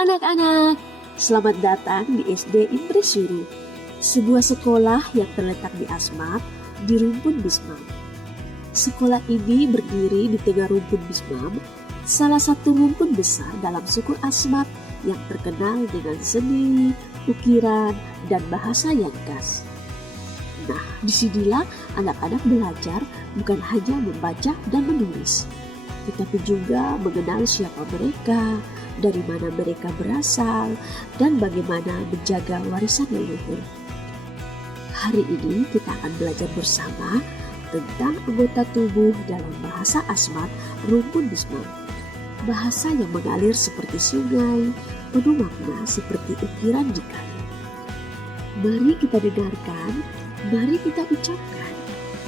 anak-anak, selamat datang di SD Impresuri, sebuah sekolah yang terletak di Asmat, di rumpun Bismam. Sekolah ini berdiri di tengah rumpun Bismam, salah satu rumpun besar dalam suku Asmat yang terkenal dengan seni, ukiran, dan bahasa yang khas. Nah, disinilah anak-anak belajar bukan hanya membaca dan menulis, tetapi juga mengenal siapa mereka, dari mana mereka berasal, dan bagaimana menjaga warisan leluhur. Hari ini kita akan belajar bersama tentang anggota tubuh dalam bahasa Asmat rumpun Bismam. Bahasa yang mengalir seperti sungai, penuh makna seperti ukiran di kali. Mari kita dengarkan, mari kita ucapkan,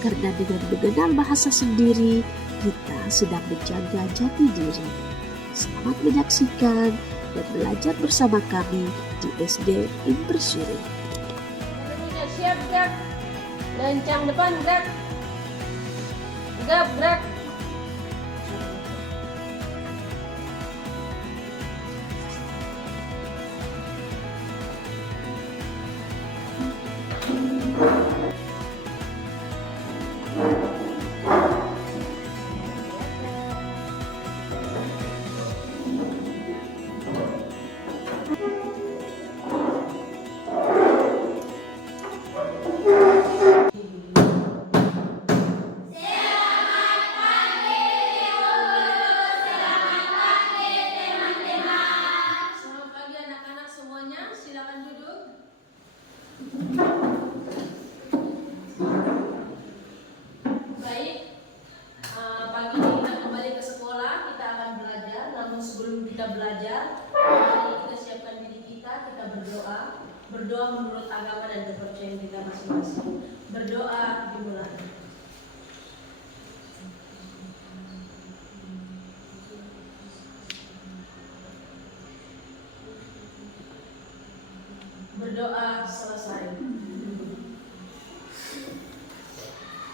karena dengan mengenal bahasa sendiri, kita sedang menjaga jati diri. Selamat menyaksikan dan belajar bersama kami di SD Impresuri. Siap, gerak. Lencang depan, gerak. Gap, gerak. Berdoa menurut agama dan kepercayaan kita masing-masing. Berdoa dimulai. Berdoa selesai.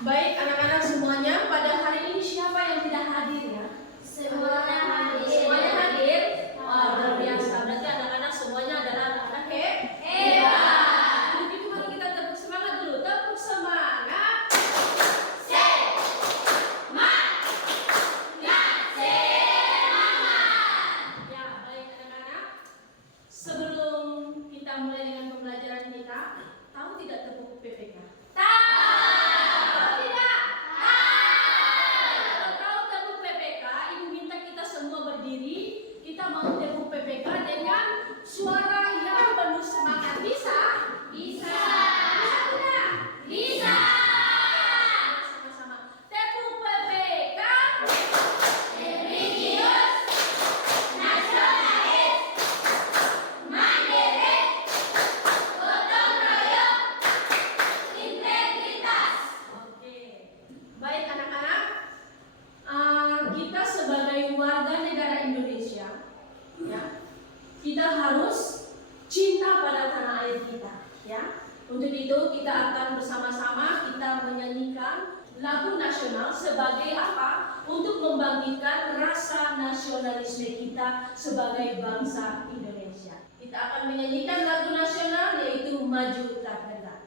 Baik anak-anak semuanya, pada hari ini siapa yang tidak hadir ya? Semuanya hadir. Semuanya hadir? Wah, luar biasa. Berarti anak-anak semuanya adalah anak-anak hebat. Jadi mari kita tepuk semangat dulu. Tepuk semangat. Ya, baik anak-anak. Sebelum kita mulai dengan pembelajaran kita, tahu tidak tepuk PPK? Mau tepuk PPK dengan suara yang penuh semangat. Bisa? Bisa. Bisa tidak? Bisa. Sama-sama. Tepuk PPK. Religius, nasionalis, mandiri, gotong royong, integritas. Oke. Baik anak-anak. Kita sebagai warga negara Indonesia, ya, kita harus cinta pada tanah air kita, ya. Untuk itu kita akan bersama-sama kita menyanyikan lagu nasional sebagai apa? Untuk membangkitkan rasa nasionalisme kita sebagai bangsa Indonesia. Kita akan menyanyikan lagu nasional yaitu Maju Tak Gentar.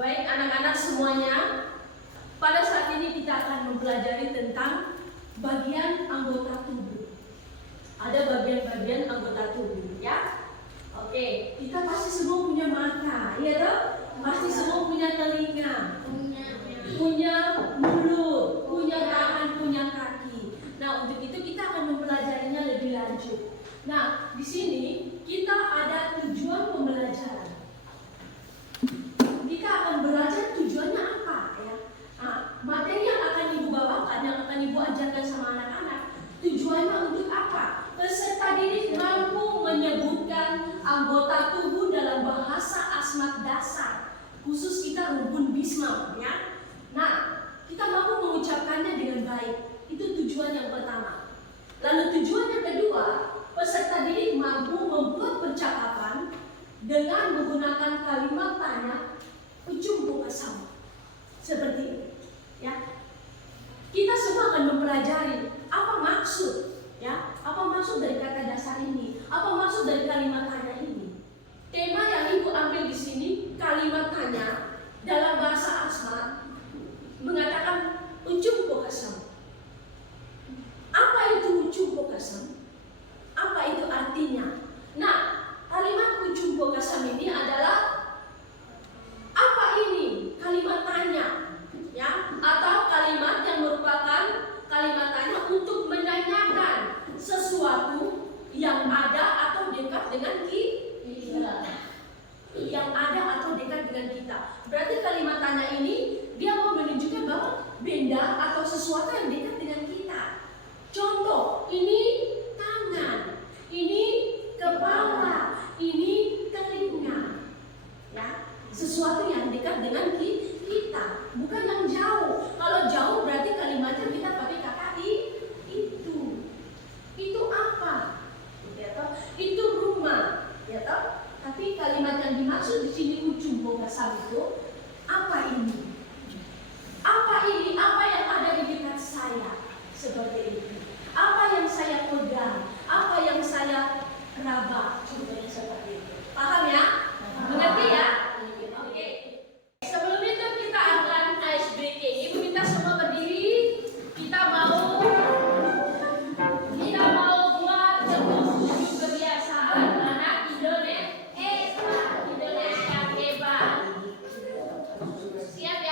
Baik anak-anak semuanya, kita akan mempelajari tentang bagian anggota tubuh. ada bagian-bagian anggota tubuh, ya. Oke, kita pasti semua punya mata, ya toh? Pasti semua punya telinga, punya mulut, punya tangan, punya kaki. Nah, untuk itu kita akan mempelajarinya lebih lanjut. Nah, di sini kita ada tujuan pembelajaran. Kita akan belajar tujuannya apa, ya? Nah, materi yang akan ibu bawakan, yang akan ibu ajarkan sama anak-anak, tujuannya untuk apa? Peserta didik mampu menyebutkan anggota tubuh dalam bahasa asmat dasar, khusus kita rumpun Bismam, ya. Nah, kita mampu mengucapkannya dengan baik. Itu tujuan yang pertama. Lalu tujuan yang kedua, peserta didik mampu membuat percakapan dengan menggunakan kalimat tanya ujung buka sama. Seperti ini, ya. Kita semua akan mempelajari apa maksud, ya, apa maksud dari kata dasar ini, apa maksud dari kalimat tanya ini. Tema yang ibu ambil di sini, kalimat tanya dalam bahasa asmat mengatakan ujung pokasam. Apa itu ujung pokasam? Apa itu artinya? Nah, kalimat ujung pokasam ini adalah apa ini? Kalimat tanya, ya, atau kalimat yang merupakan kalimat tanya untuk menanyakan sesuatu yang ada atau dekat dengan kita. Yang ada atau dekat dengan kita. Berarti kalimat tanya ini dia mau menunjukkan bahwa benda atau sesuatu yang dekat dengan kita. Contoh, ini tangan, ini kepala, ini telinga, ya, sesuatu yang dekat dengan kita, bukan yang jauh. Kalau jauh berarti kalimatnya kita pakai kata itu. Itu apa? Ya toh? Itu rumah, ya toh? Tapi kalimat yang dimaksud di sini ujung pokasam itu apa ini? Apa ini? Apa yang ada di dekat saya? Seperti itu. Apa yang saya pegang? Apa yang saya raba? Contohnya seperti itu. Paham ya? Mengerti ya? Oke. Sebelum itu kita akan ice breaking. Ibu minta semua berdiri. Kita mau buat 7 kebiasaan anak Indonesia hebat. Siap ya?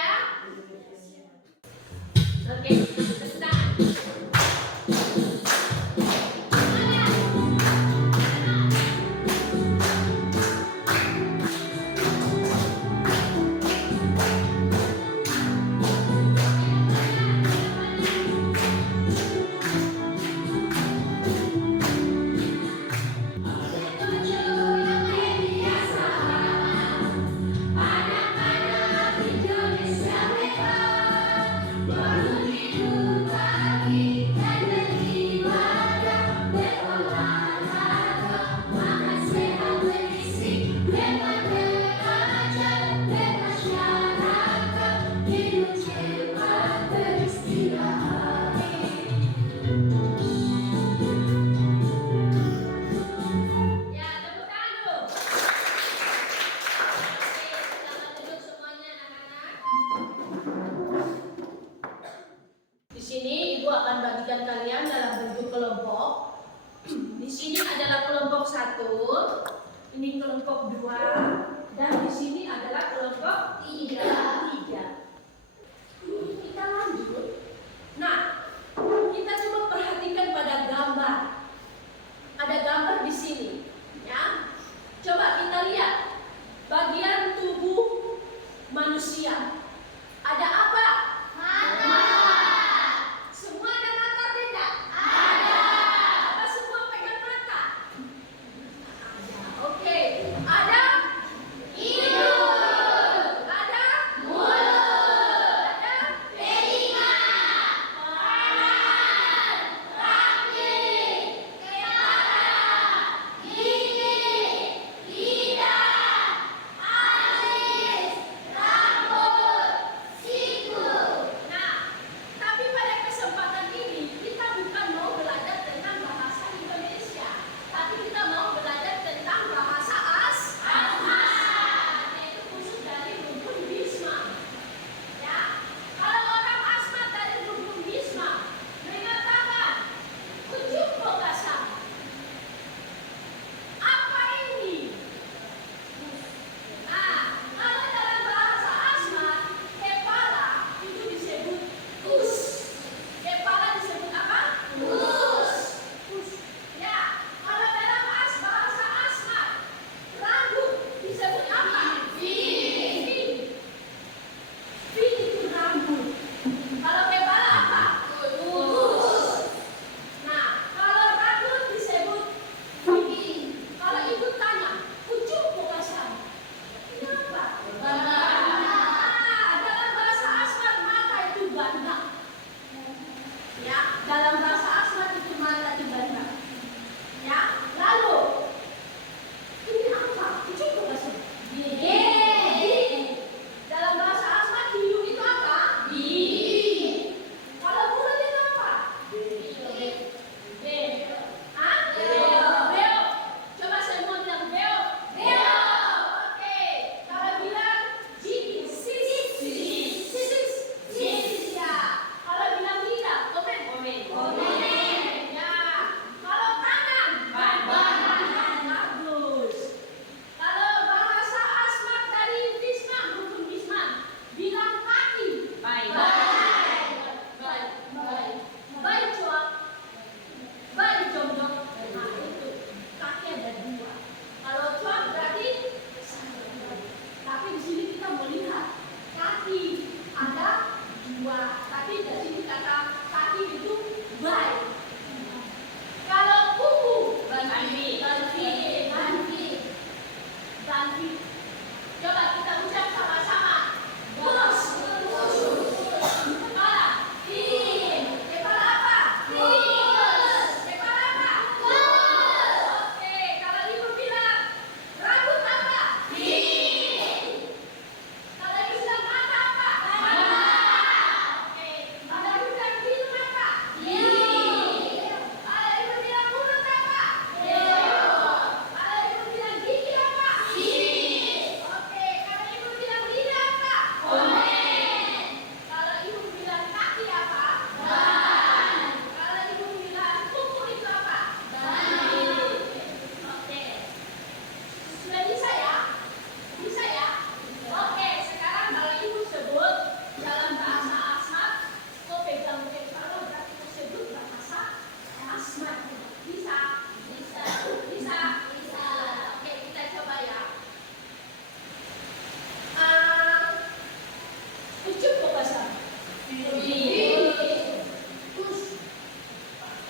Kasar.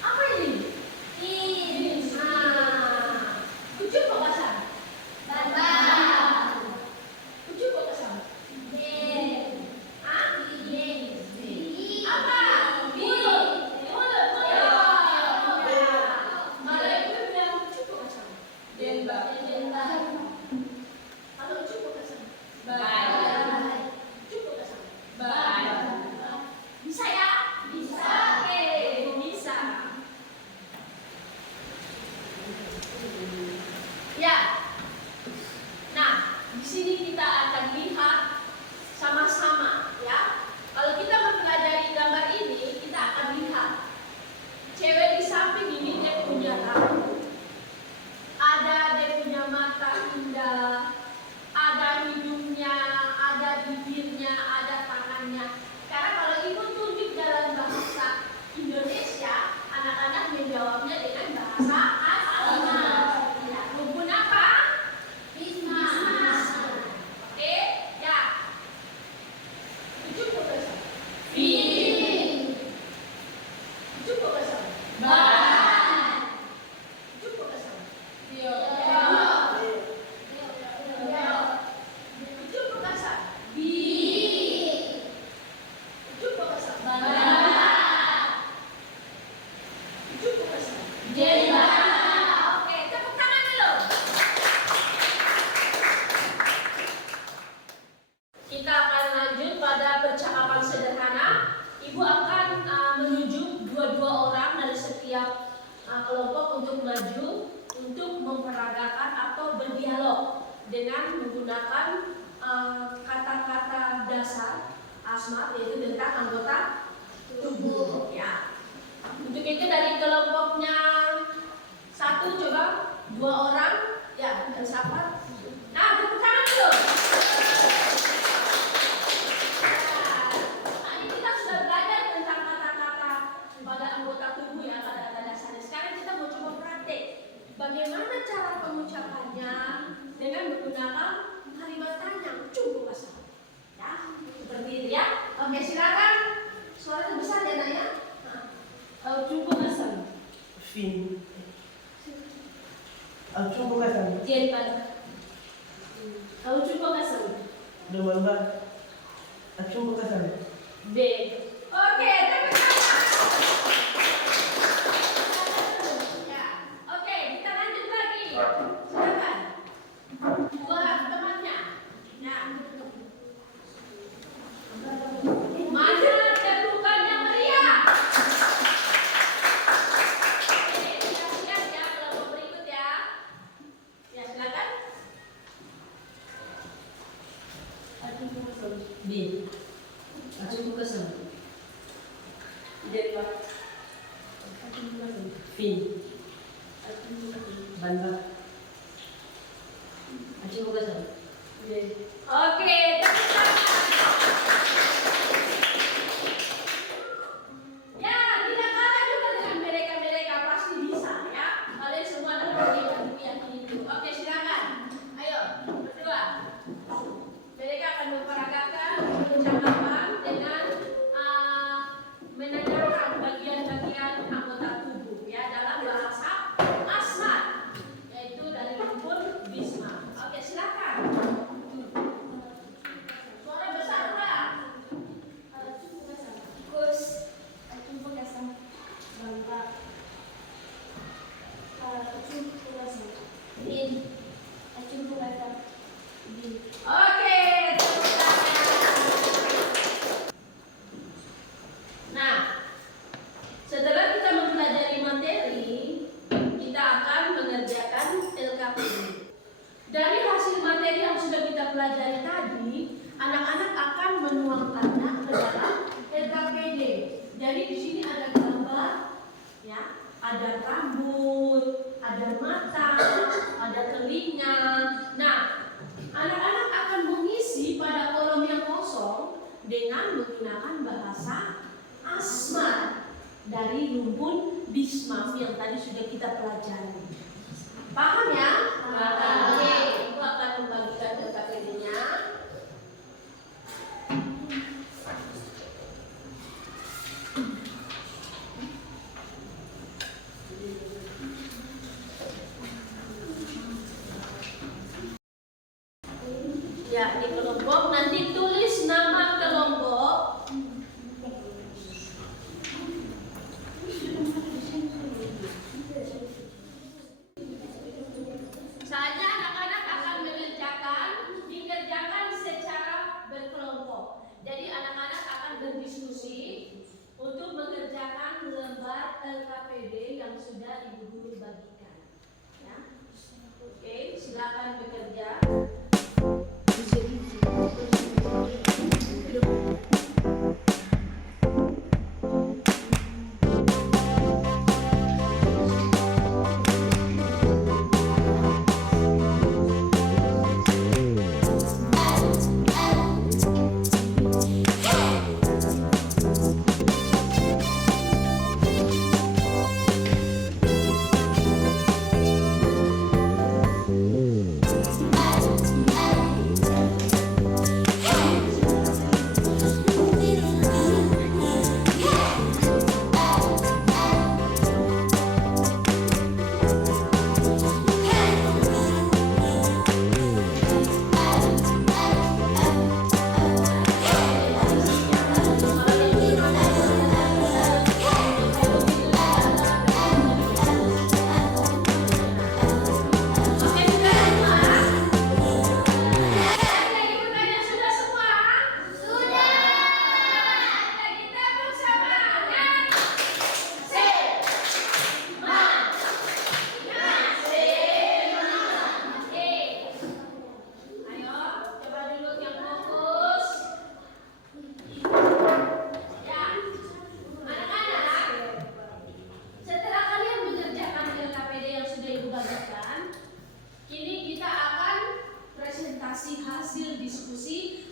Apa ini? Nah, Ucup kok kasar? Ucup kok kasar? Hah? Apa? Mulut. Kalau ibu bilang ucup kok kasar? Kalau ucup kok kasar? Ucup kok kasar? Bisa ya? Oke, bisa. Ya. Nah, di sini kita akan lihat sama-sama ya. Kalau kita mempelajari gambar ini, kita akan lihat cewek di samping ini dia punya rambut. Ada dia punya mata indah, ada hidungnya, ada bibirnya, ada tangannya. Karena kalau ibu tunjuk dalam bahasa Indonesia, anak-anak menjawabnya dengan bahasa asal. Ya, rumpun apa? Bismas. Oke, ya. Ucup kok kasar? Ucup kok kasar? Ucup kok kasar? Ucup kok kasar? Ucup kok kasar? Ucup kok kasar? Oke, tepuk tangan dulu. Kita akan lanjut pada percakapan sederhana. Ibu akan menunjuk dua-dua orang dari setiap kelompok untuk maju untuk memperagakan atau berdialog dengan menggunakan kata-kata dasar asmat, yaitu tentang anggota tubuh. Ya. Untuk itu dari kelompoknya satu, coba dua orang, ya, dan siapa? Nah, tepuk tangan dulu. Tadi kita sudah belajar tentang kata-kata pada anggota tubuh ya, kata-kata dasarnya. Sekarang kita mau coba praktek bagaimana cara pengucapannya dengan menggunakan kalimat tanya. Cukup kasar. Ya, seperti itu ya. Oke, silakan. Suaranya besar ya, Nak ya. Cukup kasar. Jepan. Cukup kasar. B. Oke, tapi ya. Oke, kita lanjut lagi. Silakan. Dua temannya. Ya. Mana terbukannya meriah? Oke, kita siap ya kelompok berikut ya. Ya, silakan. B. Cukup kasar. Jepan. Fin. Bandar. Cukup kasar. Oke, tepuk tangan. Ya, tidak kalah juga dengan mereka-mereka, pasti bisa ya. Kalian semua dapat yakin itu. Oke, silakan. Ayo, berdua. Mereka akan memperagakan percakapan dengan menanyakan bagian-bagian anggota tubuh ya dalam bahasa asmat, yaitu dari rumpun bisma. Oke, silakan. Suara besar Pak. Tikus. Bangka. Oke, tepuk tangan. Nah, setelah kita mempelajari materi, kita akan mengerjakan LKPD. Dari hasil materi yang sudah kita pelajari tadi, anak-anak akan menuangkannya ke dalam LKPD. Jadi di sini ada gambar, ya, ada rambut, ada mata, ada telinga. Nah, anak-anak akan mengisi pada kolom yang kosong dengan menggunakan bahasa asmat dari rumpun bisma yang tadi sudah kita pelajari. Paham ya? Oke, Ibu akan membagikan LKPD-nya. Ya, di kelompok nanti tulis nama kelompok. Saja anak-anak akan dikerjakan secara berkelompok. Jadi anak-anak akan berdiskusi untuk mengerjakan lembar LKPD yang sudah ibu guru bagikan. Ya. Oke, silakan bekerja.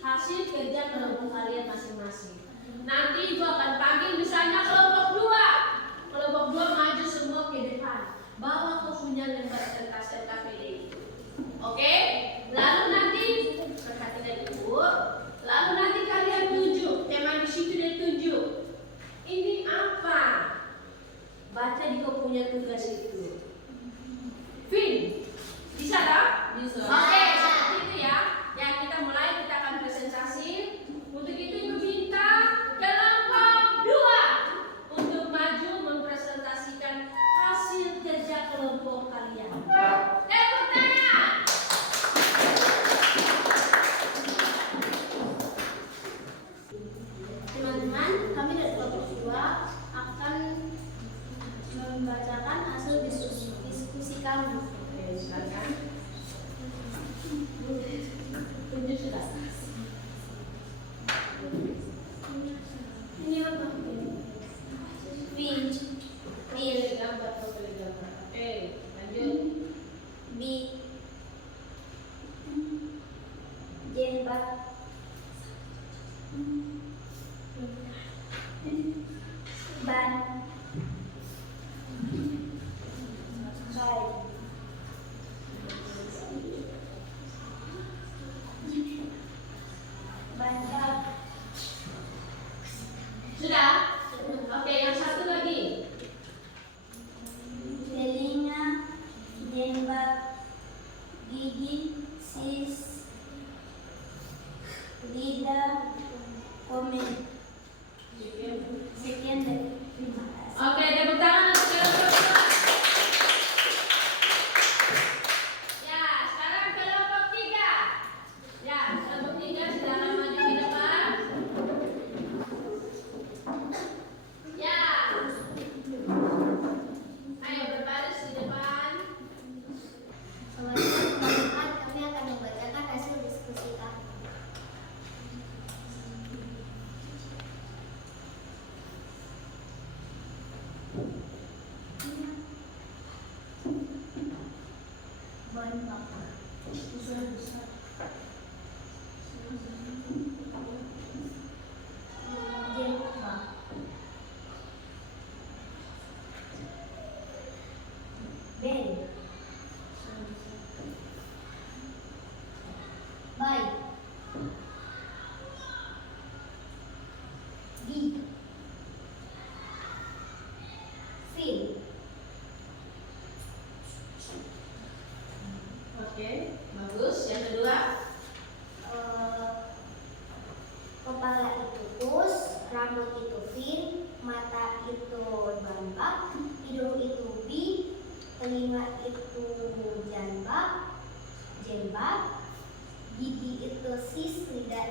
Hasil kerja kelompok kalian masing-masing. Nanti Ibu akan panggil misalnya kelompok 2. Kelompok 2 maju semua ke depan. Bawa kau punya lembar kertas LKPD itu. Oke? Lalu nanti perhatikan Ibu. Lalu nanti kalian tunjuk. Tema di situ dia tunjuk. Ini apa? Baca di kau punya tugas itu. Vin, bisa tak? Bisa. Oke, seperti itu ya. Ya, kita mulai, kita akan presentasi. Untuk itu Ibu minta kelompok 2 untuk maju mempresentasikan hasil kerja kelompok kalian. Tepuk tangan. Teman-teman, kami dari kelompok 2 akan membacakan hasil diskusi kami. Oke, silakan. Tunjuk sudah. Ini apa? Winch. Pilih gambar, pilih gambar. Oke, lanjut. B. Jembat. Ban. Baik. Bandar. Sudah? Oke, yang satu lagi. Telinga, jembat, gigi, sis, lidah, komen. Sekian dari terima kasih. Oke, tepuk tangan untuk kelompok 2. Ya, sekarang kelompok 3. Ya, kelompok 3 silakan maju ke depan. Ya. Ayo berbaris di depan. Teman-teman, kami akan membacakan hasil diskusi kami.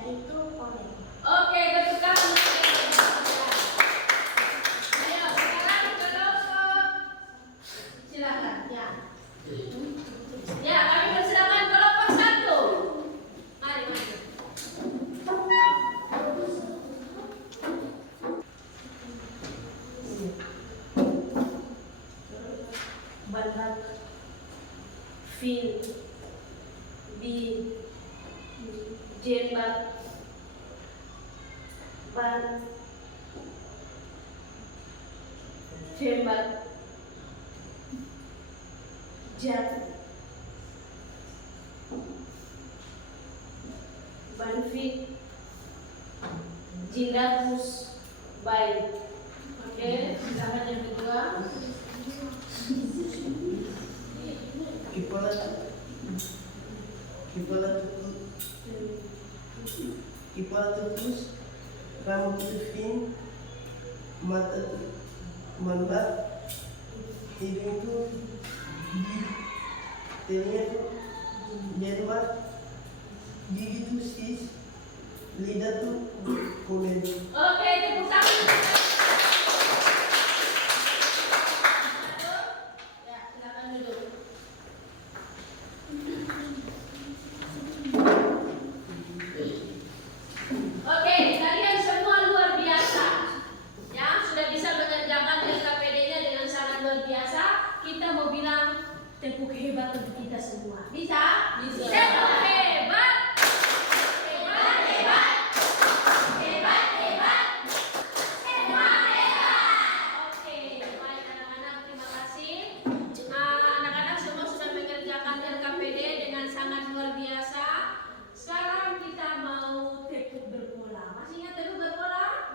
yaitu komen. Oke, tepuk tangan. Ayo, sekarang kelompok. Silakan. Ya. Ya, kami persilakan kelompok 1. Mari, mari. Balak, fil, bin, jembat, ban, jembat, jat, banfit, jilatus, baik. Oke, silakan yang kedua. Kepala terus, rambut tufin, mata mandat, hidung itu telinga itu jadwal, gigi itu sis, lidah itu komen. Oke, tepuk tangan. Ya, silakan duduk. Oke, kalian semua luar biasa. Ya, sudah bisa mengerjakan LKPD-nya dengan sangat luar biasa. Kita mau bilang tepuk hebat untuk kita semua. Bisa? Bisa. Tepuk hebat. Hebat, hebat. Hebat, hebat. Hebat, hebat. Oke, baik anak-anak, terima kasih. Anak-anak semua sudah mengerjakan LKPD dengan sangat luar biasa. Sekarang kita mau tepuk berbola. Masih ingat tepuk berbola?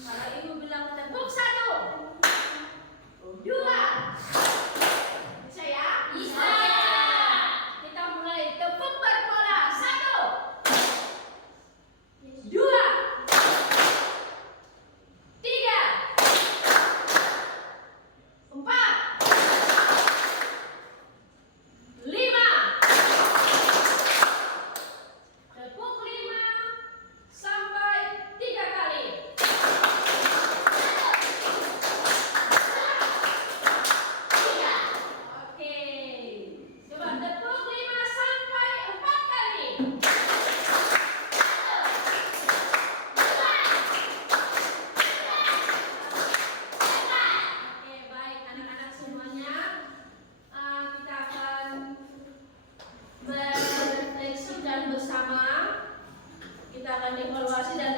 Kalau ibu bilang tepuk 1, 2. Bisa ya? Bisa. Kita mulai tepuk berbola. 1, 2, 3, 4, 5. Tepuk 5 sampai 3 kali. Oke. Coba tepuk 5 sampai 4 kali. Oke, baik anak-anak semuanya. Kita akan merefleksikan bersama. Kita akan evaluasi dan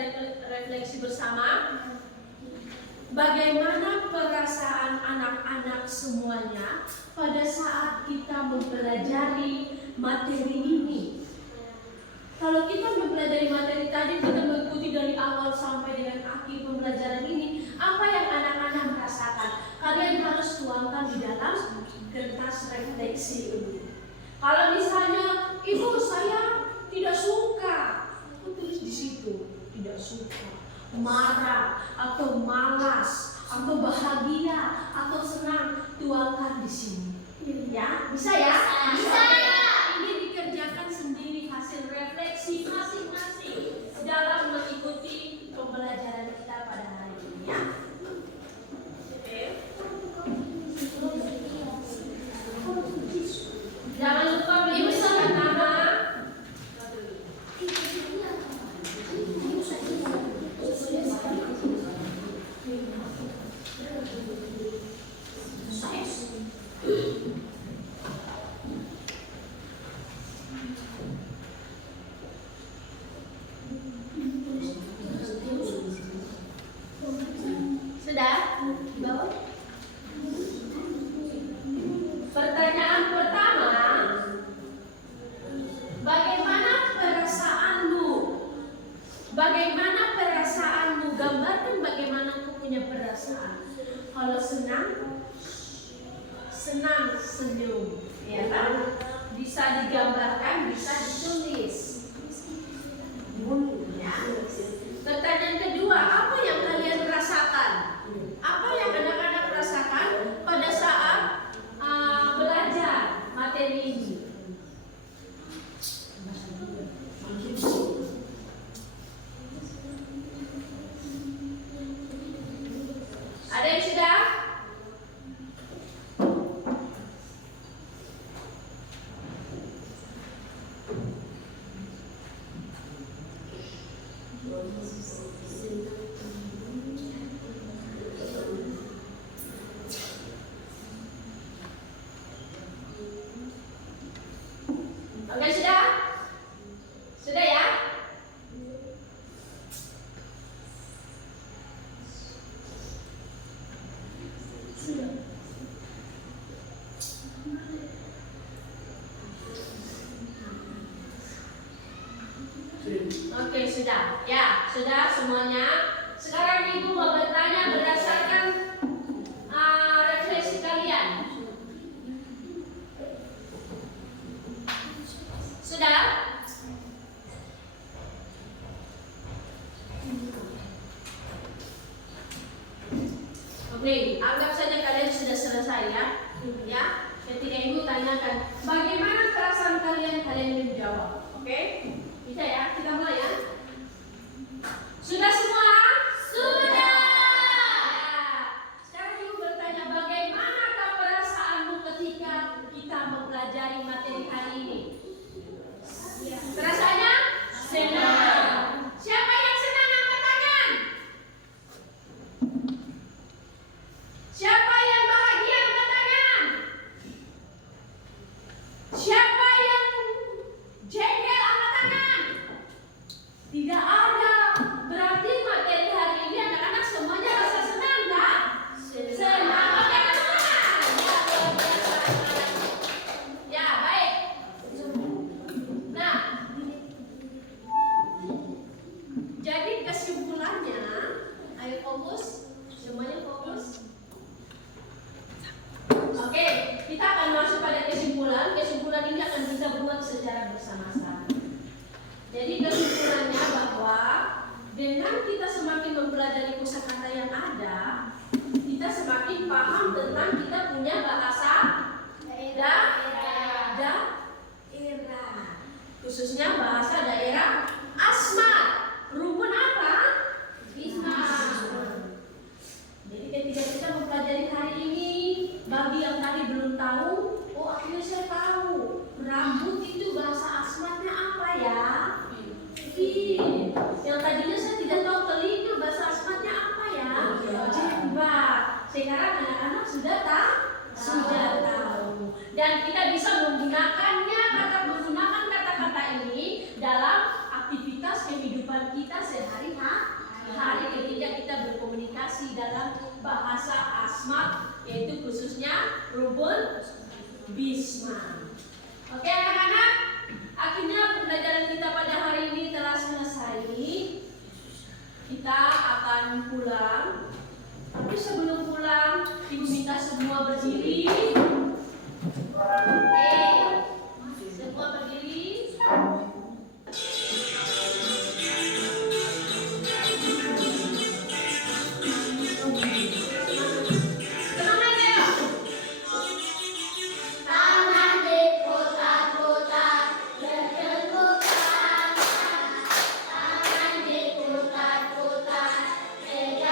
refleksi bersama. Bagaimana perasaan anak-anak semuanya pada saat kita mempelajari materi ini? Kalau kita mempelajari materi tadi, kita mengikuti dari awal sampai dengan akhir pembelajaran ini, apa yang anak-anak merasakan? Kalian harus tuangkan di dalam kertas refleksi ini. Kalau misalnya, ibu saya tidak suka, aku tulis di situ, tidak suka, marah, atau malas, atau bahagia, atau senang, tuangkan di sini. Ya, bisa ya? Bisa. Ini dikerjakan sendiri hasil refleksi masing-masing dalam mengikuti pembelajaran kita pada hari ini ya. Oke. Jangan lupa menuliskan nama. Sudah? Bawa? Pertanyaan pertama, bagaimana perasaanmu? Bagaimana perasaanmu? Gambarkan bagaimana kau punya perasaan. Kalau senang, senang, senyum, ya kan? Bisa digambarkan, bisa ditulis. Ya. Pertanyaan kedua, apa yang kalian rasakan? Apa yang anak-anak rasakan pada saat belajar materi ini? Oke, sudah? Sudah ya? Oke, sudah. Ya, sudah semuanya. Sekarang Ibu mau bertanya berdasarkan refleksi kalian. Sudah? Oke, anggap saja kalian sudah selesai ya. Ya, ketika Ibu tanyakan, bagaimana perasaan kalian? Kalian menjawab. Oke? Bisa ya, kita mulai ya. Sudah semua? Sudah. Ya. Sekarang Ibu bertanya, bagaimanakah perasaanmu ketika kita mempelajari materi hari ini? Perasaannya? Senang. Siapa yang senang angkat tangan? Siapa yang bahagia angkat tangan? Siapa yang jengkel angkat tangan? Tidak ada. Berarti materi hari ini anak-anak semuanya rasa senang kan? Senang. Oke, teman-teman. Ya, luar biasa. Ya, baik. Nah, jadi kesimpulannya, ayo fokus. Semuanya fokus. Oke, kita akan masuk pada kesimpulan. Kesimpulan ini akan kita buat secara bersama-sama. Jadi kesimpulannya bahwa dengan kita semakin mempelajari kosakata yang ada, kita semakin paham tentang kita punya bahasa daerah, khususnya bahasa daerah Asmat. Rumpun apa? Bismarck. Jadi ketika kita mempelajari hari ini, bagi yang tadi belum tahu, oh akhirnya saya tahu rambut itu bahasa Asmatnya apa ya? Yang tadinya saya tidak tahu telinga bahasa Asmatnya apa ya? Jembak. Sekarang anak-anak sudah tahu. Dan kita bisa menggunakannya, menggunakan kata-kata ini dalam aktivitas kehidupan kita sehari-hari ketika kita berkomunikasi dalam bahasa Asmat, yaitu khususnya rumpun Bismarck. Oke anak-anak, akhirnya pembelajaran kita pada hari ini telah selesai. Kita akan pulang. Tapi sebelum pulang, Ibu minta semua berdiri. Oke, semua berdiri. Semangat ya. Tangan diputar-putar, bergetar. Tangan diputar-putar, bergetar.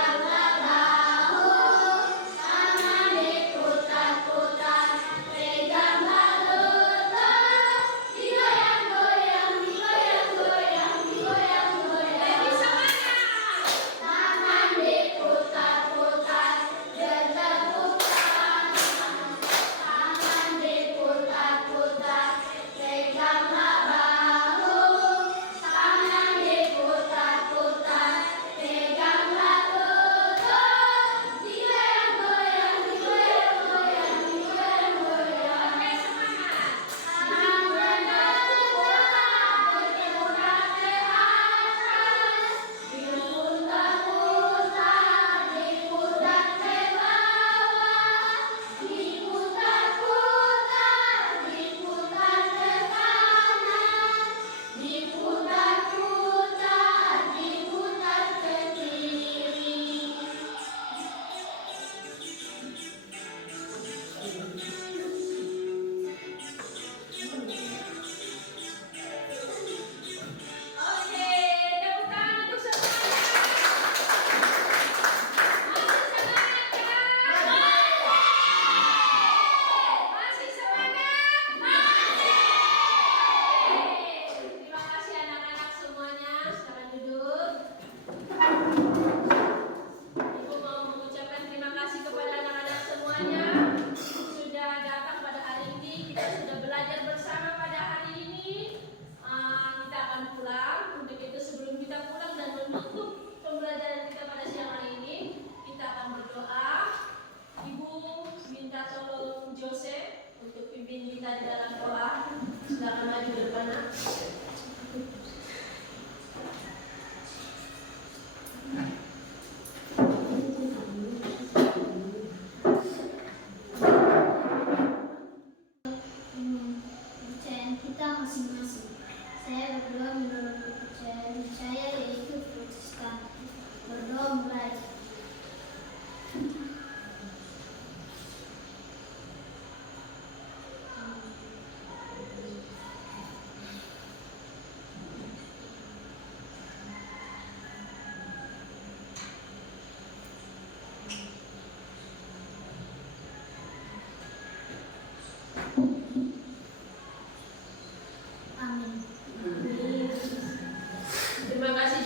Terima kasih